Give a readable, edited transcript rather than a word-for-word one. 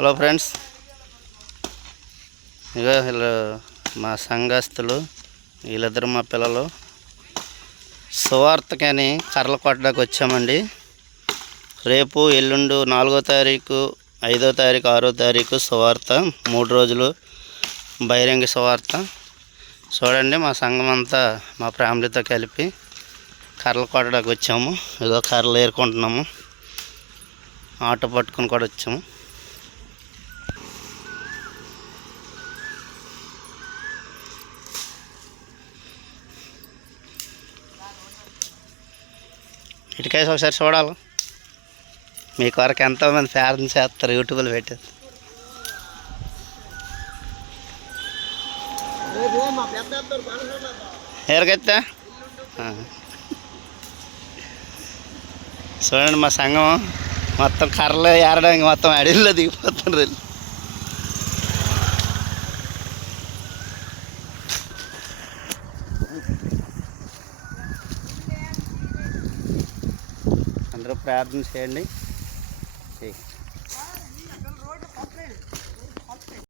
Hello friends, ఇక వీళ్ళు మా సంఘస్థులు, వీళ్ళిద్దరు మా పిల్లలు సువార్తకని కర్రలు కొట్టడానికి వచ్చామండి. రేపు ఎల్లుండు 4వ తారీఖు, 5వ తారీఖు, 6వ తారీఖు సువార్త, 3 రోజులు బహిరంగ సువార్త. చూడండి, మా సంఘం అంతా మా ఫ్యామిలీతో కలిపి కర్రలు కొట్టడానికి వచ్చాము. ఏదో కర్రలు ఏరుకుంటున్నాము, ఆటో పట్టుకొని కూడా వచ్చాము. ఇటుకేసి ఒకసారి చూడాలి. మీ కొరకు ఎంతోమంది ప్రార్థన చేస్తారు, యూట్యూబ్లో పెట్టారు. ఎరగైతే చూడండి, మా సంఘం మొత్తం కర్రలు ఏరడానికి మొత్తం అడవిలో దిగిపోతున్నారు. అందరూ ప్రార్థన చేయండి.